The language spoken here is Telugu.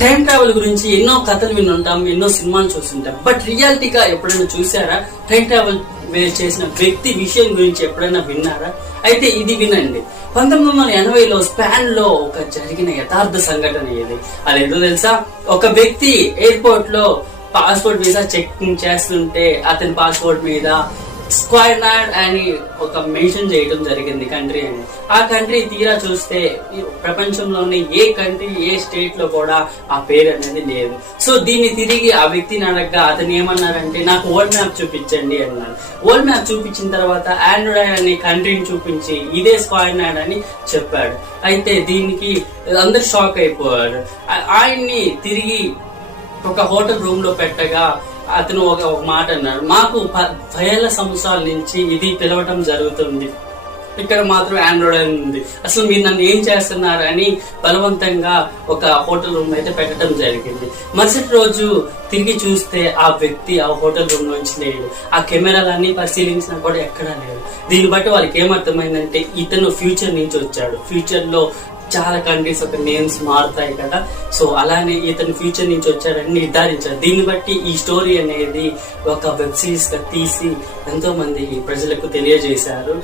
టైం ట్రావెల్ గురించి ఎన్నో కథలు వినుంటాం, ఎన్నో సినిమాలు చూస్తుంటాం. బట్ రియాలిటీగా ఎప్పుడైనా చూసారా? టైం ట్రావెల్ చేసిన వ్యక్తి విషయం గురించి ఎప్పుడైనా విన్నారా? అయితే ఇది వినండి. 1980లో స్పాన్ లో ఒక జరిగిన యథార్థ సంఘటన ఇది. అదేంటో తెలుసా? ఒక వ్యక్తి ఎయిర్పోర్ట్ లో పాస్పోర్ట్ వీసా చెకింగ్ చేస్తుంటే అతని పాస్పోర్ట్ మీద స్క్వాడ్నాడ్ అని ఒక మెన్షన్ చేయడం జరిగింది, కంట్రీ అని. ఆ కంట్రీ తీరా చూస్తే ప్రపంచంలోని ఏ కంట్రీ, ఏ స్టేట్ లో కూడా ఆ పేరు అనేది లేదు. సో దీన్ని తిరిగి ఆ వ్యక్తిని అడగగా అతను ఏమన్నారంటే, నాకు వరల్డ్ మ్యాప్ చూపించండి అన్నారు. వరల్డ్ మ్యాప్ చూపించిన తర్వాత ఆండ్రాయిడ్ అనే కంట్రీని చూపించి ఇదే స్క్వాడ్నాడ్ అని చెప్పాడు. అయితే దీనికి అందరు షాక్ అయిపోయారు. ఆయన్ని తిరిగి ఒక హోటల్ రూమ్ లో పెట్టగా అతను ఒక మాట అన్నాడు, మాకు 10,000 సంవత్సరాల నుంచి ఇది పిలవటం జరుగుతుంది, ఇక్కడ మాత్రం ఆండ్రాయిడ్ ఉంది, అసలు మీరు నన్ను ఏం చేస్తున్నారు అని బలవంతంగా ఒక హోటల్ రూమ్ అయితే పెట్టడం జరిగింది. మరుసటి రోజు తిరిగి చూస్తే ఆ వ్యక్తి ఆ హోటల్ రూమ్ నుంచి లేడు. ఆ కెమెరాలన్నీ పరిశీలించినా కూడా ఎక్కడా లేదు. దీన్ని బట్టి వాళ్ళకి ఏమర్థమైందంటే ఇతను ఫ్యూచర్ నుంచి వచ్చాడు. ఫ్యూచర్ లో చాలా కంట్రీస్ ఒక నేమ్స్ మారుతాయి కదా, సో అలానే ఇతను ఫ్యూచర్ నుంచి వచ్చాడని నిర్ధారించారు. దీన్ని బట్టి ఈ స్టోరీ అనేది ఒక వెబ్ సిరీస్ గా తీసి ఎంతో మంది ప్రజలకు తెలియజేశారు.